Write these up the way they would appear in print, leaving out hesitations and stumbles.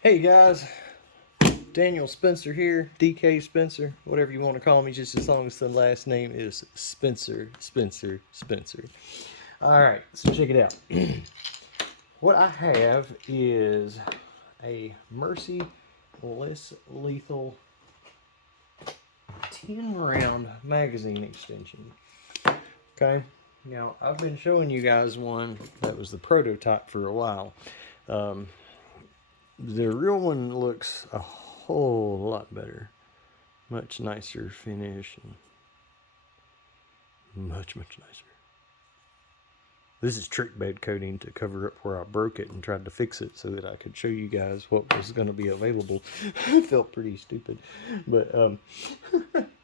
Hey guys, Daniel Spencer here, DK Spencer, whatever you want to call me, just as long as the last name is Spencer. Alright, so check it out. What I have is a Mercy Less Lethal 10 round magazine extension. Okay, now I've been showing you guys one that was the prototype for a while. The real one looks a whole lot better. Much nicer finish and much nicer. This is trick bed coating to cover up where I broke it and tried to fix it so that I could show you guys what was going to be available. I felt pretty stupid. But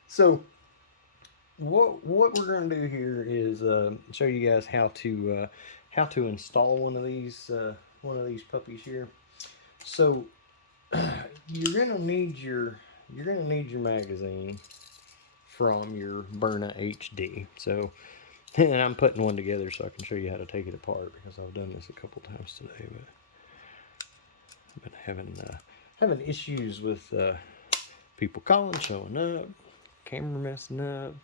so what we're going to do here is show you guys how to install one of these puppies here. So you're gonna need your magazine from your Byrna HD. So, and I'm putting one together so I can show you how to take it apart because I've done this a couple times today, but I've been having issues with people calling, showing up, camera messing up,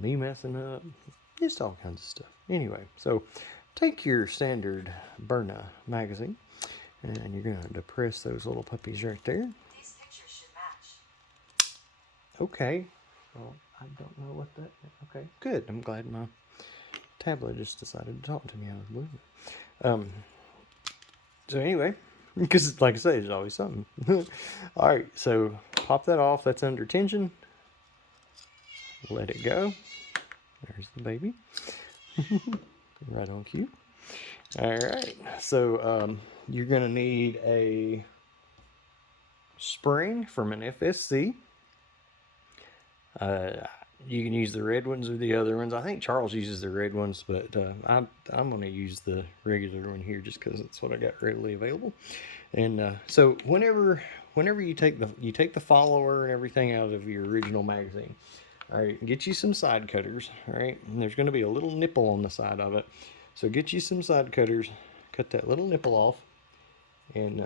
me messing up, just all kinds of stuff. Anyway, so take your standard Byrna magazine. And you're going to depress those little puppies right there. These pictures should match. Okay. Well, I don't know what that... Okay, good. I'm glad my tablet just decided to talk to me out of the blue. So anyway, because like I say, there's always something. Alright, so pop that off. That's under tension. Let it go. There's the baby. Right on cue. Alright, so you're going to need a spring from an FSC. You can use the red ones or the other ones. I think Charles uses the red ones, but I'm going to use the regular one here just because it's what I got readily available. And so whenever you take the follower and everything out of your original magazine, all right, get you some side cutters. All right, and there's going to be a little nipple on the side of it. So get you some side cutters, cut that little nipple off, and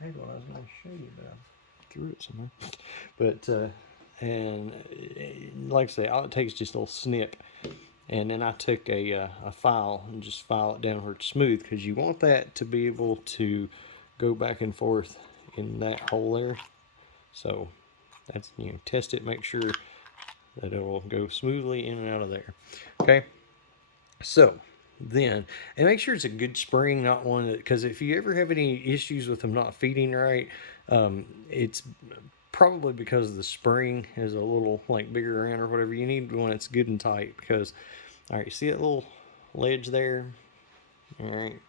here's what I was going to show you, but I threw it somewhere. But and like I say, all it takes is just a little snip, and then I took a file and just file it down where it's smooth because you want that to be able to go back and forth in that hole there. So that's, you know, test it, make sure that it will go smoothly in and out of there. Okay, so then, and make sure it's a good spring, not one that, because if you ever have any issues with them not feeding right, it's probably because the spring is a little like bigger around or whatever. You need one that's good and tight because, all right, you see that little ledge there? All right,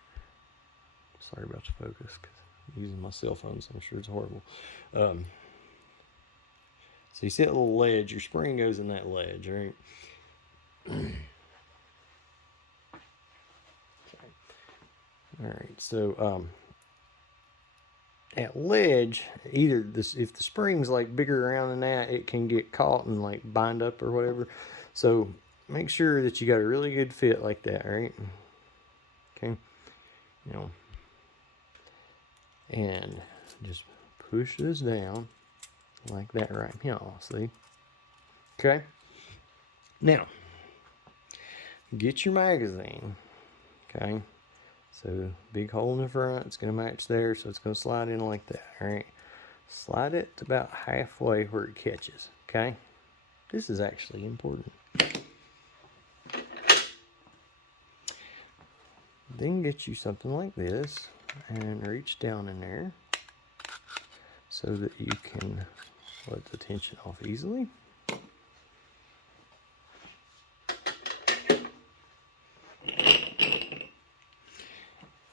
sorry about the focus because I'm using my cell phone, so I'm sure it's horrible. So you see that little ledge, your spring goes in that ledge, right? Alright, so at ledge, either this, if the spring's like bigger around than that, it can get caught and like bind up or whatever. So make sure that you got a really good fit like that, right? Okay, you know, and just push this down like that right here, see? Okay, now get your magazine, okay? So big hole in the front, it's going to match there, so it's going to slide in like that, all right? Slide it about halfway where it catches, okay? This is actually important. Then get you something like this and reach down in there so that you can let the tension off easily.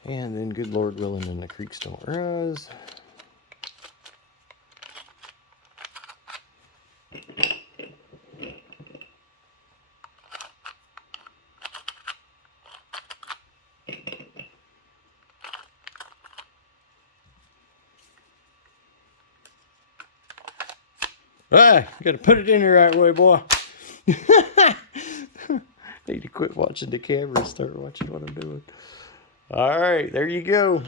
And then, good Lord willing, and the creeks don't rise. Ah, you gotta put it in the right way, boy. Need to quit watching the camera and start watching what I'm doing. All right, there you go.